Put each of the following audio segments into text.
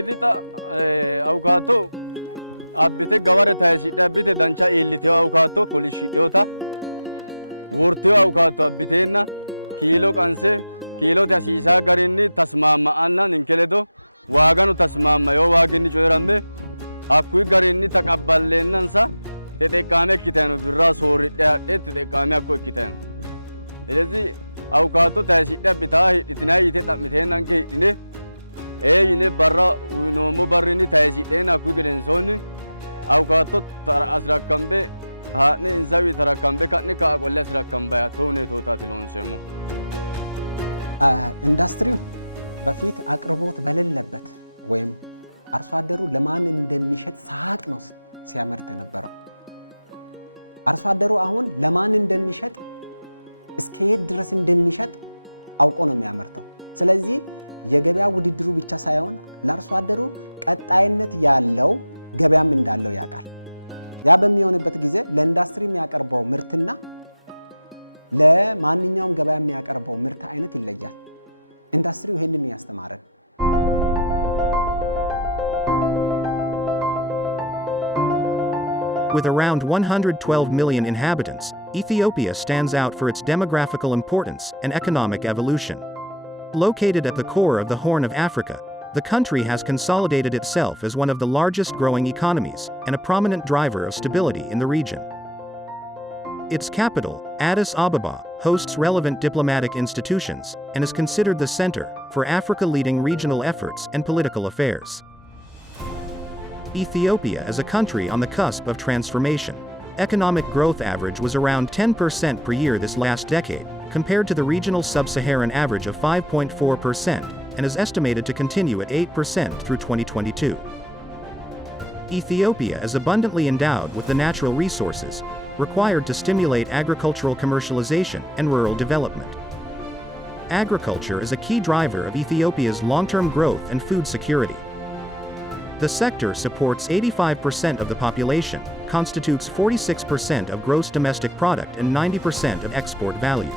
Gidita avocado abbite gaware tayisidhe abbite dancha iilliteo avocado kolishshidheota worteo avocado abbiteenna kiilo qanse kiilote hasiisaa garinni tasmaama'anna ninke ledo waaganu tasmaamayo waaginni coyiramme hakkuyi garinni taqabballeennansa teጠቃሚ ikkitayno birra soorridhe hadhe teጠቃሚ akko ikkitayno. ስለዚህ avocado tayisidhe abbitaa hidhitinaa yite xa'miteenanke hidhine yine barra uyinoommo barrinni tayisidheen hakkuyi gedensoonni avocado asrakkambe haadne insawi tarakkambe ka'ne ka'a qolle asrakkambe hatto huneetootaati loonseemmo. ኢንዱስትሪው በፊት አቅርቦት በሌለበት ወይም አርሶ አደሩ ለማን እንደሚሸጥ ሳቅ ነው ሲያመርት የነበረው። አርሶ አደሩ አሁን ለማን እንደሚሸጥ እስከ የት ድረስ እንደሚሸጥ አውቆ ነው የሚያመርተው። ስለዚህ የገበያ ውድድሩ ብቻ ሳይሆን ለአርሶ አደሩ ቀጣይነት ያለው ገበያም እንዳለው ያውቃል። ያ በሚሆንበት ጊዜ ለኢንዱስትሪ የሚያቀርበው ምርትና ለማንኛውም ገበያ የሚያቀርበው ምርት አይነት ይለያል። ኢንዱስትሪው ይሄንን ያስተማረን። With around 112 million inhabitants, Ethiopia stands out for its demographical importance and economic evolution. Located at the core of the Horn of Africa, the country has consolidated itself as one of the largest growing economies and a prominent driver of stability in the region. Its capital, Addis Ababa, hosts relevant diplomatic institutions and is considered the center for Africa-leading regional efforts and political affairs. Ethiopia is a country on the cusp of transformation. Economic growth average was around 10% per year this last decade, compared to the regional sub-Saharan average of 5.4%, and is estimated to continue at 8% through 2022. Ethiopia is abundantly endowed with the natural resources required to stimulate agricultural commercialization and rural development. Agriculture is a key driver of Ethiopia's long-term growth and food security. The sector supports 85% of the population, constitutes 46% of gross domestic product and 90% of export value.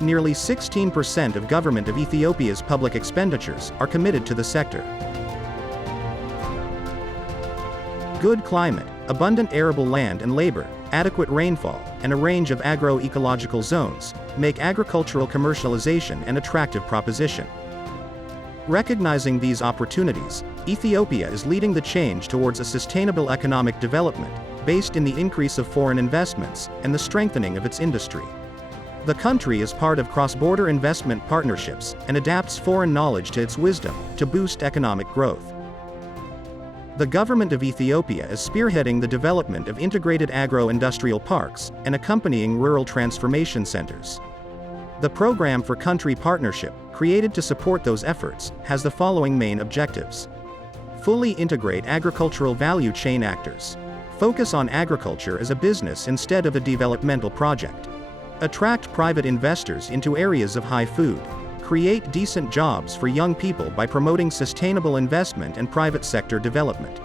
Nearly 16% of government of Ethiopia's public expenditures are committed to the sector. Good climate, abundant arable land and labor, adequate rainfall, and a range of agro-ecological zones make agricultural commercialization an attractive proposition. Recognizing these opportunities, Ethiopia is leading the change towards a sustainable economic development based in the increase of foreign investments and the strengthening of its industry. The country is part of cross-border investment partnerships and adapts foreign knowledge to its wisdom to boost economic growth. The government of Ethiopia is spearheading the development of integrated agro-industrial parks and accompanying rural transformation centers. The program for country partnership, created to support those efforts, has the following main objectives. Fully integrate agricultural value chain actors. Focus on agriculture as a business instead of a developmental project. Attract private investors into areas of high food. Create decent jobs for young people by promoting sustainable investment and private sector development.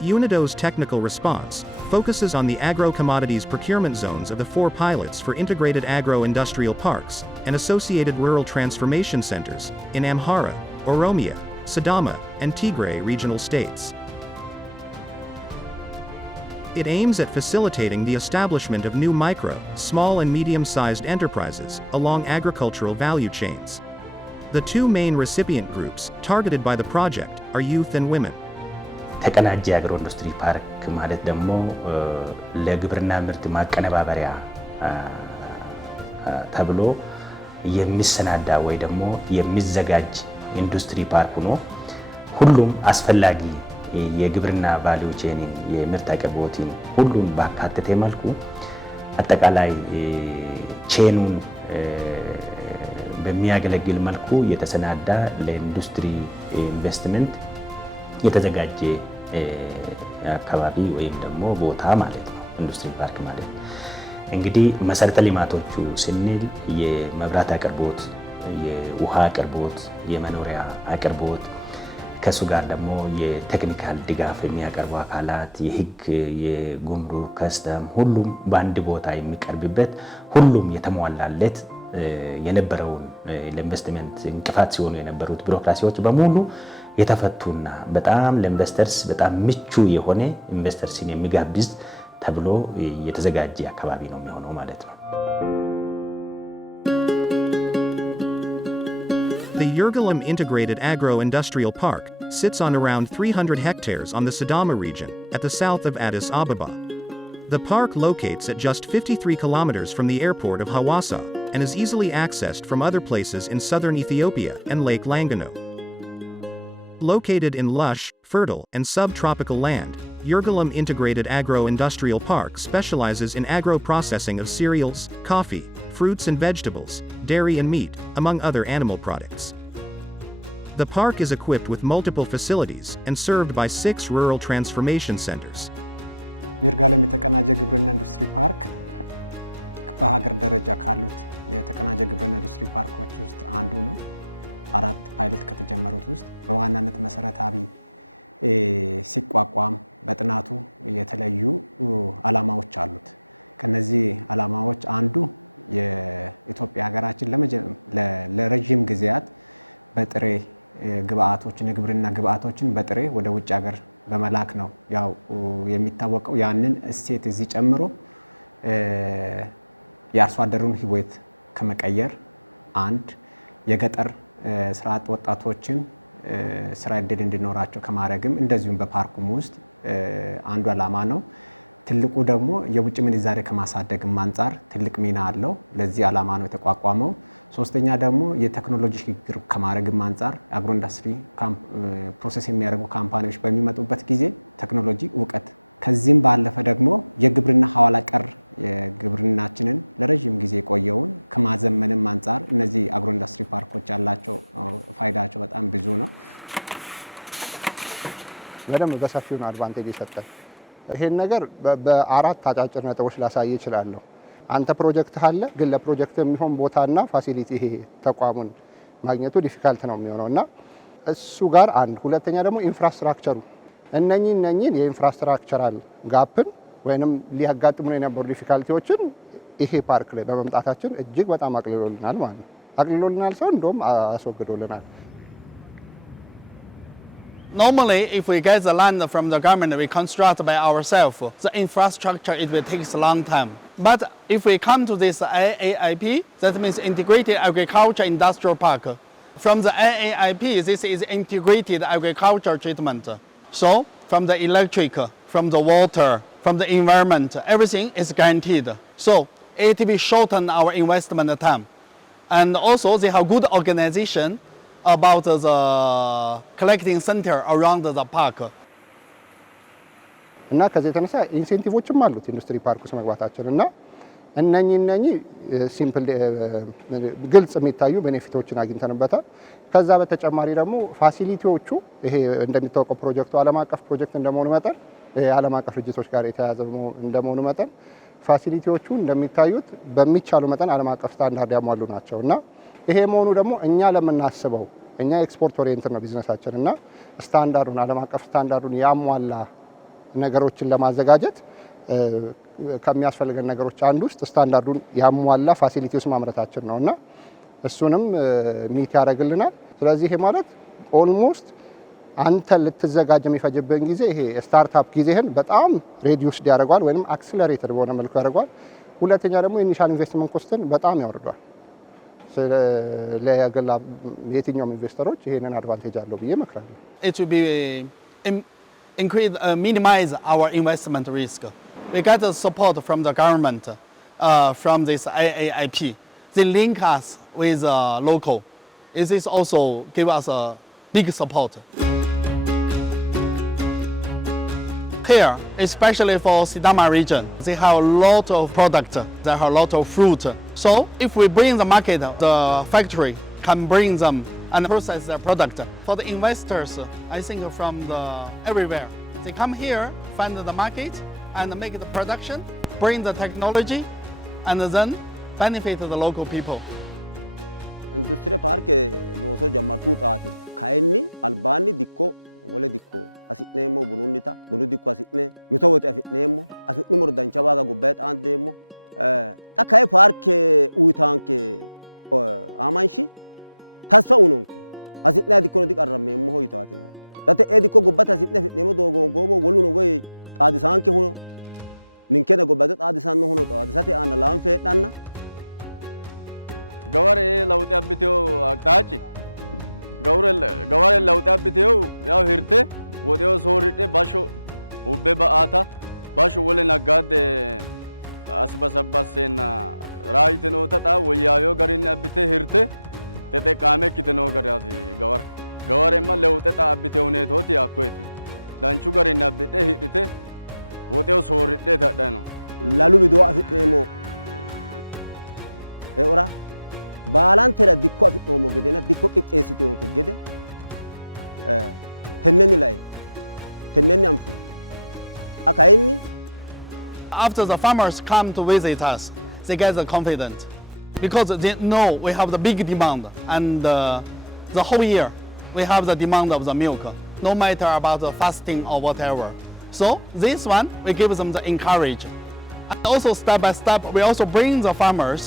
UNIDO's technical response focuses on the agro-commodities procurement zones of the 4 pilots for integrated agro-industrial parks and associated rural transformation centers in Amhara, Oromia, Sidama, and Tigray regional states. It aims at facilitating the establishment of new micro, small and medium-sized enterprises along agricultural value chains. The 2 main recipient groups targeted by the project are youth and women. ተቀናጀ አግሮ ኢንዱስትሪ ፓርክ ማለት ደግሞ ለግብርና ምርት ማቀነባበሪያ ተብሎ የሚሰናዳ ወይ ደግሞ የሚዘጋጅ ኢንዱስትሪ ፓርክ ነው። ሁሉም አስፈላጊ የግብርና ቫልዩ ቼንን የምርት አቅርቦትን ሁሉን ባካተተ መልኩ አጠቃላይ ቼኑን በሚያገለግል መልኩ የተሰናዳ ለኢንዱስትሪ ኢንቨስትመንት የተዘጋጀ አካባቢ ወይም ደግሞ ቦታ ማለት ነው ኢንዱስትሪ ፓርክ ማለት። እንግዲህ መሰረተ ልማቶቹ ስንል የመብራት አቅርቦት፣ የውሃ አቅርቦት፣ የመኖሪያ አቅርቦት ከሱ ጋር ደግሞ የቴክኒካል ድጋፍ የሚያቀርቡ አካላት የህግ የጉምሩክ ከስተም ሁሉም በአንድ ቦታ የሚቀርብበት ሁሉም የተሟላለት የነበረውን ለኢንቨስትመንት እንቅፋት ሲሆኑ የነበሩት ቢሮክራሲዎች በሙሉ የተፈቱና በጣም ለኢንቨስተርስ በጣም ምቹ የሆነ ኢንቨስተርስን የሚጋብዝ ተብሎ የተዘጋጀ አካባቢ ነው የሚሆነው ማለት ነው። The Yirgalem Integrated Agro-Industrial Park sits on around 300 hectares on the Sidama region, at the south of Addis Ababa. The park locates at just 53 kilometers from the airport of Hawassa, and is easily accessed from other places in southern Ethiopia and Lake Langano. Located in lush, fertile, and subtropical land, Yirgalem Integrated Agro-Industrial Park specializes in agro-processing of cereals, coffee, fruits and vegetables, dairy and meat, among other animal products. The park is equipped with multiple facilities and served by 6 rural transformation centers. ይርጋለም የተቀናጀ ግብርና ኢንዱስትሪ ፓርክ በሀገር ደረጃ ካሉት የተቀናጀ ግብርና ኢንዱስትሪ ፓርኮች ውስጥ አንዱ ነው። 4 ፓይለት ከተጀመሩት ውስጥ በዋናነት መሰረታዊ ሲቋቋም በጥናቱ የተለዩ ዓላማዎች አሉት። ከነዚህ ዓላማዎች አንዱ የኢትዮጵያ ሀገራችን ለረጅም ጊዜያት በጥሬ ግብአቶችን የግብርና ግብአቶችን በጥሬ ወደ ውጭ ሀገር በመላክ ነው ያው የሚታወቀው። ያንን እሴት እዚህ ጨምሮ የአርሶ አደሩን ህይወት ከመቀየር አንድ የገጠር ስራ አጥ ወጣቶችን ስራ ዕድል እንዲኖራቸው ከማድረግም እንደዚሁም በፓርኩም ውስጥ አንዱ ዓላማ ነው። ትልቁ ደግሞ የውጭ ምንዛሬ ከማሳደግም አንፃር ትልቅ ሚና አለው። ለዚህ ዓላማ ነው የተቋቋመው። ሶስተኛ ደግሞ የቴክኖሎጂ ሽግግር ከማድረግም አንፃር አግሮ ኢንዱስትሪ ፕሮሰስ የሚያደርጉ ካምፓኒዎች በሚመጡበት ጊዜ ቴክኖሎጂ እውቀት ከዚህም ባለፈ ደግሞ የግብርና ሐዋላ ቀር የግብርናችንን ለረጅም ጊዜ ቆየውን ከማዘመንም አንፃር እነዚህ አግሮ ኢንዱስትሪ ፓርኮች ያላቸው ፋይዳቸው በጣም ብዙ ነው። በደንብ በሰፊው ነው አድቫንቴጅ ይሰጣል። ይሄን ነገር በአራት አጫጭር ነጥቦች ላሳይ እችላለሁ። አንተ ፕሮጀክት አለ፣ ግን ለፕሮጀክት የሚሆን ቦታና ፋሲሊቲ ይሄ ተቋሙን ማግኘቱ ዲፊካልት ነው የሚሆነውና እሱ ጋር አንድ። ሁለተኛ ደግሞ ኢንፍራስትራክቸሩ እነኚህን የኢንፍራስትራክቸራል ጋፕን ወይንም ሊያጋጥሙ የነበሩ ዲፊካልቲዎችን ይሄ ፓርክ ላይ በመምጣታችን እጅግ በጣም አቅልሎልናል ማለት ነው። አቅልሎልናል ሰው እንደውም አስወግዶልናል። Normally, if we get the land from the government, we construct by ourselves. The infrastructure, it will take a long time. But if we come to this IAIP, that means Integrated Agriculture Industrial Park. From the IAIP, this is integrated agriculture treatment. So, from the electric, from the water, from the environment, everything is guaranteed. So, it will shorten our investment time. And also, they have good organization about the collecting center around the park. እና ከዚህ የተነሳ ኢንሴንቲቮችም አሉት ኢንዱስትሪ ፓርክ ውስጥ መግባታችን እና እነኚህ ሲምፕል ግልጽ የሚታዩ ቤኔፊቶችን አግኝተንበታል። ከዛ በተጨማሪ ደግሞ ፋሲሊቲዎቹ ይሄ እንደሚታወቀው ፕሮጀክቱ ዓለም አቀፍ ፕሮጀክት እንደመሆኑ መጠን የዓለም አቀፍ ድርጅቶች ጋር የተያያዘ እንደመሆኑ መጠን ፋሲሊቲዎቹ እንደሚታዩት በሚቻሉ መጠን ዓለም አቀፍ ስታንዳርድ ያሟሉ ናቸው እና ይሄ መሆኑ ደግሞ እኛ ለምናስበው እኛ ኤክስፖርት ኦሪየንትድ ነው ቢዝነሳችን እና ስታንዳርዱን ዓለም አቀፍ ስታንዳርዱን ያሟላ ነገሮችን ለማዘጋጀት ከሚያስፈልገን ነገሮች አንዱ ውስጥ ስታንዳርዱን ያሟላ ፋሲሊቲ ውስጥ ማምረታችን ነውና እሱንም ሚት ያደርግልናል። ስለዚህ ይሄ ማለት ኦልሞስት አንተ ልትዘጋጅ የሚፈጅብን ጊዜ ይሄ ስታርታፕ ጊዜህን በጣም ሬዲዩስድ ያደርገዋል ወይም አክሰለሬትድ በሆነ መልኩ ያደርገዋል። ሁለተኛ ደግሞ ኢኒሻል ኢንቨስትመንት ኮስትን በጣም ያወርዷል። ለያገላ የትኛውም ኢንቨስተሮች ይሄንን አድቫንቴጅ አለው ብዬ እመክራለሁ። It will be minimize our investment risk. We get the support from the government, from this IAIP. They link us with local. It is also give us a big support. Here, especially for Sidama region, they have a lot of product, they have a lot of fruit. So if we bring the market, the factory can bring them and process their product. For the investors, I think from everywhere, they come here, find the market and make the production, bring the technology and then benefit the local people. Industry park loso jammatu taati kaini albani dikko wala dikko asitnemo bununita bunu dikko asitne mitowoti afitnemo afitnu murdancha waga gubbayt andemo ta kay park uitanke አማንሺ ተስፋው ነው አሲጥና ዲኮ ነው ዲቀረመ ሞ ይታቲ ነው ዳተ ኤዲኮ ጎባታ አሲጥና ፍኔሞ ዶጎ ጎሞ ወሉ ነው ወይ ጣዲሳን ከሆነ ንንከነ ጎባታ ጣዲሳን ነው ሆኖ ጣዲሳቴ አና ላም ፈዳና ገወሬ ለውጥ ያብቴው አቅጣጭ ገወሬ ለውጥ ያብቴው ያው ሂርቴ ወዴው ሶሪጤ ባሾ ኡቤ በአታ ባሾ ወለ ነጋደ አስበሰባሴና ራይት ነው ተጣ ወያዮ ገሪና አብቴ ሂርቴ ተጠቃመ kitno garati gawarema lewte ta abite huneetoti akkoeti danchu garinni abidhe hidhite woxeyo sooridhe tadhay no lalu bido afidhemo ora baalantera dikko afidhomo gedena dikko qixxeessiteonke gede tenneni lae tenneni anfu akayinni after the farmers come to visit us they get the confidence because they know we have the big demand and the whole year we have the demand of the milk no matter about the fasting or whatever. So this one we give them the encourage and also step by step we also bring the farmers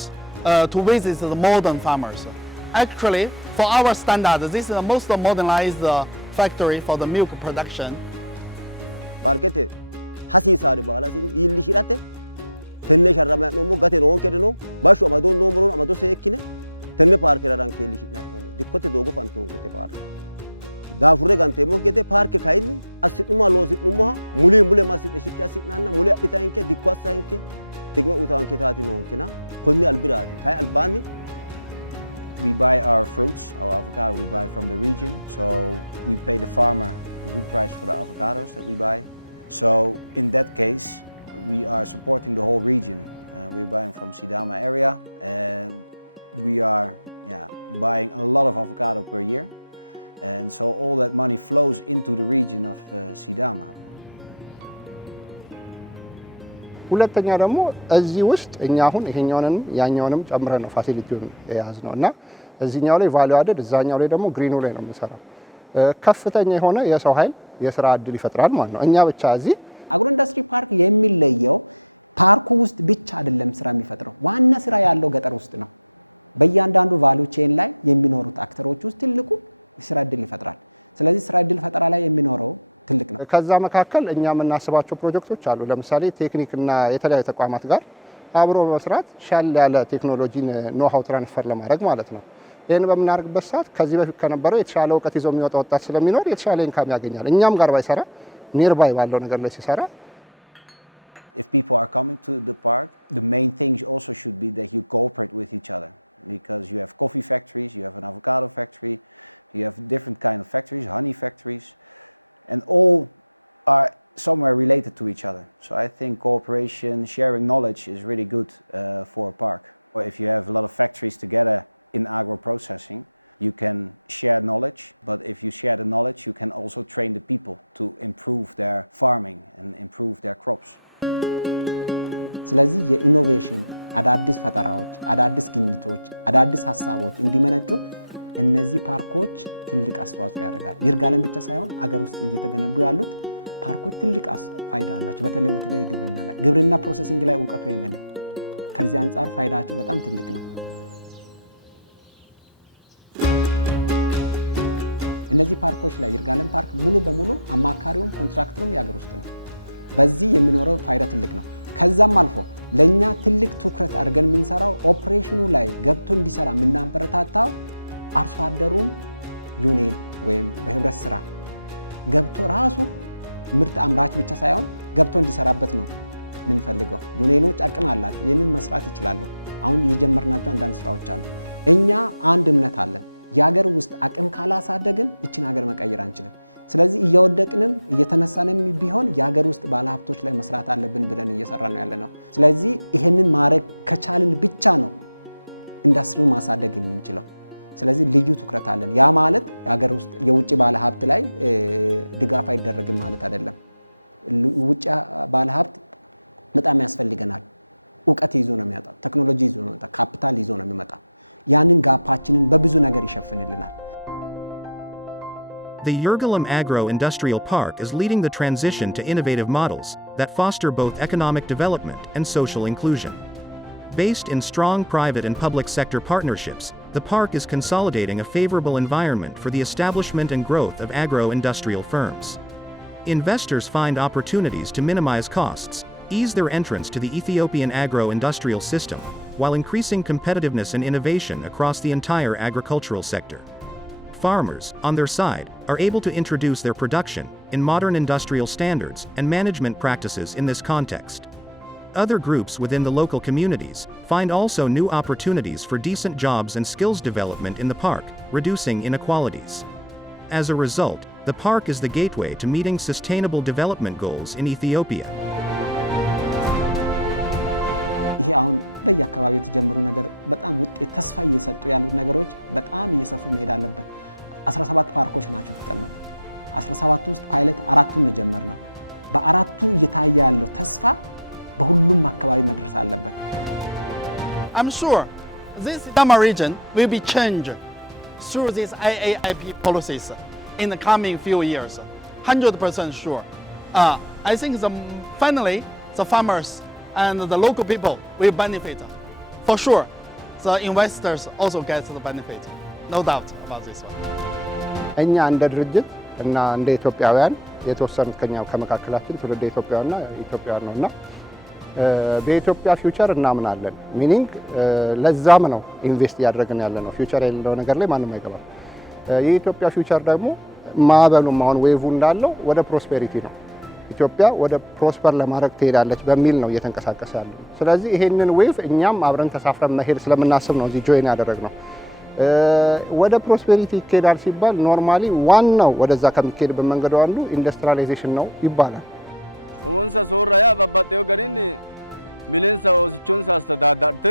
to visit the modern farmers. Actually for our standard this is the most modernized factory for the milk production. Market hasi sari bala sin illi shirate tenne sharrama no mo gate no kedeno basho amado no mo amado sekine tenne park ra ran kelli shina no dikkote dogo fanto gete park da fure gante mo gete park kayni asiduma lo siduma mule masid shikki asidnana mule itainke dikko asainke tigme utanke tati no kina konni albiradi kay albani. We buy our fruits, our avocado we buy from the region, so we pay the farmer a good price for the avocados that we buy. So in that case we are supporting the whole region. We're buying from Sidama area and we are buying a lot of avocado per year. And so all that money flows into the region of Sidama. ሁለተኛ ደግሞ እዚህ ውስጥ እኛ አሁን ይሄኛውንም ያኛውንም ጨምረን ነው ፋሲሊቲውን የያዝነው እና እዚህኛው ላይ ቫልዩ አደድ እዛኛው ላይ ደግሞ ግሪኑ ላይ ነው የምንሰራው። ከፍተኛ የሆነ የሰው ኃይል የስራ እድል ይፈጥራል ማለት ነው። እኛ ብቻ እዚህ አግሮ ኢንዱስትሪ ፓርክ የሚለየው ፓርኩ ውስጥ ብቻ አይደለም ስራ የሚፈጥረው፣ ዋና ስራ ያለው ገጠር ውስጥ ነው። በእያንዳንዱ ቫልዩ ቼን ላይ የሚኖሩት አክተሮች ውስጥ ትልቁ ስራ እድል ይፈጥራል። ስለዚህ ስራ እድል ፈጠራ ላይ የሚኖረው ትልቅ ነው። ከዛ መካከል እኛ የምናስባቸው ፕሮጀክቶች አሉ። ለምሳሌ ቴክኒክና የተለያዩ ተቋማት ጋር አብሮ በመስራት ሻል ያለ ቴክኖሎጂን ኖሃው ትራንስፈር ለማድረግ ማለት ነው። ይህን በምናደርግበት ሰዓት ከዚህ በፊት ከነበረው የተሻለ እውቀት ይዞ የሚወጣ ወጣት ስለሚኖር የተሻለ ኢንካም ያገኛል። እኛም ጋር ባይሰራ ኒርባይ ባለው ነገር ላይ ሲሰራ If people are coming to the park, the main things also should be that you cooperate with each other, because you have coffee factories, you have an avocado factory, you have different kind of factories, honey factories, and all are somewhere related to each other. So I think cooperation, sharing knowledge is really good for a park. Or if you have a lot of factories together in agro processing, you can share knowledge, but if you share the knowledge, you can also train the people to improve their farming and improve their crops. ስለዚህ የኢኖቬሽን አዳዲስ ፈጠራዎች፣ አዳዲስ ግኝቶች፣ አዳዲስ ሀሳቦች እንዲመነጩ እነዚህ ፓርኮች ትልቅ አስተዋጽኦ ያደርጋሉ። ይርጋለም ብቻ ሳይሆን አገር ውስጥ እየተገነቡ ያሉት ፓርኮች ትልቅ ፋይዳ አላቸው። በተለይ ግብርና ላይ ግብርና ፕሮሰሲንግ ላይ እውቀቱ የለንም። ከዚህ አንጻር ፋይዳቸው በጣም ትልቅ ነው። እነዚህ ፓርኮች ላይ ይርጋለም ፓርክ ሙሉ በሙሉ አማካሪውም ኮንትራክተሩም ያገር ውስጥ ነው። በዚህ የሚኖረው ፋይዳ ትልቅ ነው። ከዛም አልፎ ለኛ ትልቅ ትኩረት አድርገን የምንሰራው ኦፕሬሽኑ ላይ ገብቶ እንዲሰራ የምናበረታታው አርሶ አደሩም ዩኒየን ወይም በህብረት ስራ ገብቶ ራሱ ምርት አምራች ብቻ ሳይሆን ገብቶ እንዲሰራበት ነው የምንፈልገው። ዩኒየኖች አቅም አላቸው፣ ይህንን መስራት ይችላሉ። አሁን የጀመርናቸው አንዳንድ ስራዎች አሉ። እኛ አንድ እምነት አለን፣ የሀገር ውስጥ አቅም ካላሳደግን ይችን ሀገር መቀየር አንችልም። ስለዚህ እየወደቅንም እየተነሳንም ቢሆን የሀገር ውስጥ ባለሀብቶች ላይ መስራት አለብን ብለን እየሰራ ነው ያለ ነው። ስለዚህ ይህንን ማድረግ ከቻልን ብቻ ነው ኢንዱስትሪውን ማሳደግ የምንችለው። ስለዚህ ልዩ ትኩረት አለን። ያ ማለት የሀገር ውስጥ የውጭ ባለሀብት ላይ ድጋፍ አይደረግም ማለት አይደለም። ውጭ ባለሀብት በጣም ያስፈልገናል። እውቀት ይዞ ነው የሚመጣው፣ ቴክኖሎጂ ይዞ ነው የሚመጣው፣ ካፒታል ይዞ ነው የሚመጣው። ያንን ጋፓችንን በብዙ ነገር ይሸፍንልናል። The Yirgalem Agro Industrial Park is leading the transition to innovative models that foster both economic development and social inclusion. Based in strong private and public sector partnerships, the park is consolidating a favorable environment for the establishment and growth of agro-industrial firms. Investors find opportunities to minimize costs, ease their entrance to the Ethiopian agro-industrial system, while increasing competitiveness and innovation across the entire agricultural sector. Farmers, on their side, are able to introduce their production in modern industrial standards and management practices in this context. Other groups within the local communities find also new opportunities for decent jobs and skills development in the park, reducing inequalities. As a result, the park is the gateway to meeting sustainable development goals in Ethiopia. ይሄ አሁን በየአካባቢው የተጀመሩ ነገር በጣም ውጤት ተስፋ እየሰጡ ያሉት ነገሮች በጣም እየሰፉ መሄድ አለበት። 17 ፓርኮች ናቸው ተጠናው 17 ውስጥ ፓይለት አራቱን ነው ጀመርነው። በአራቱ እየታየ ያለው ተስፋ በሁሉም አካባቢ መድረስ አለበት። I'm sure this Sidama region will be changed through these IAIP policies in the coming few years. 100% sure. I think finally the farmers and the local people will benefit. For sure, the investors also get the benefit. No doubt about this one. እኛ እንደ ድርጅት እና እንደ ኢትዮጵያውያን የተወሰኑት ከኛው ከመካከላችን ትውልደ ኢትዮጵያውያንና ኢትዮጵያውያን ነውና በኢትዮጵያ ፊውቸር እናምናለን። ሚኒንግ ለዛም ነው ኢንቨስት ያደረግን ያለ ነው። ፊውቸር የሌለው ነገር ላይ ማንም አይገባም። የኢትዮጵያ ፊውቸር ደግሞ ማዕበሉም አሁን ዌቭ እንዳለው ወደ ፕሮስፔሪቲ ነው። ኢትዮጵያ ወደ ፕሮስፐር ለማድረግ ትሄዳለች በሚል ነው እየተንቀሳቀሰ ያለው። ስለዚህ ይሄንን ዌቭ እኛም አብረን ተሳፍረን መሄድ ስለምናስብ ነው እዚህ ጆይን ያደረግነው። ወደ ፕሮስፔሪቲ ይኬዳል ሲባል ኖርማሊ ዋናው ወደዛ ከሚኬድበት መንገዱ አንዱ ኢንዱስትሪያላይዜሽን ነው ይባላል። ወንሳ ሶራያ ባባቴው ገሪን ሚሊንሳ ኦሲቾንሳ አስተዳዳርተ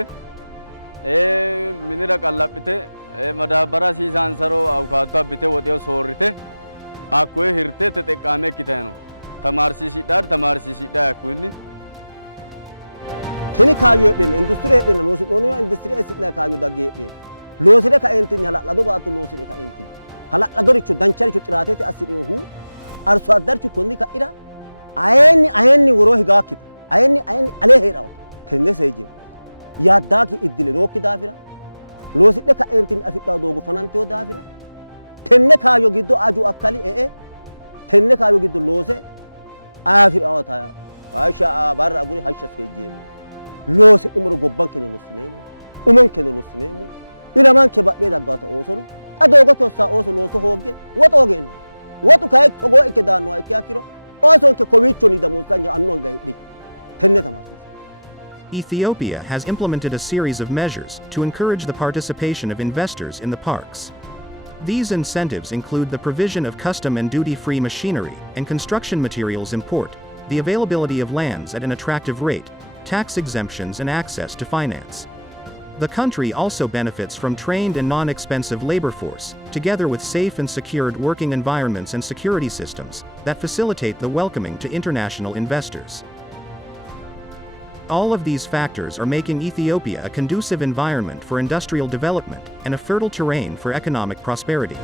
ሚኒራ ቀላጵቴ መዳበራ ሲሳንሰሮ አውካቶ አብቴ ወጤው ሶርቴ አኮይ ህርቴ ተጠቃሜ ኪታ ነው ተማርሲሲዳር ተማርሲሲዳ ያኩኒ tini kaayo hedhen industrie hedhen loosinooni industrie esidna kaayo dagge hedhen loosire kaentin halallado baatu loosire kaentin halalladoricho dancharicho xiraatete assirihu arso addarchu konni kaira ayenni woro higaakita ayenni ale heerawo tenne seeje yaaddaaki iddile nookki daafira loosidhe kaentin afidhawo doogo fanantewo daafira tenne kaayo giddo aju akkali tenne kaayo giddo loose afirawo taa Hasha barra aguri hasha seejjeemu loosi umro gobbanke loosineemmo umanke loosineemmo ilamanke badhee daggaata oosono xa doogote hossaa ooso looso hoogge woxo hogeenna woxu kayi togoo ikke daannoha ikke akkiro oosonke kowiichonni damoostanya annonga hidhi tenne tamaarsiisa. Ethiopia has implemented a series of measures to encourage the participation of investors in the parks. These incentives include the provision of custom and duty-free machinery and construction materials import, the availability of lands at an attractive rate, tax exemptions and access to finance. The country also benefits from trained and non-expensive labor force, together with safe and secured working environments and security systems that facilitate the welcoming to international investors. All of these factors are making Ethiopia a conducive environment for industrial development and a fertile terrain for economic prosperity.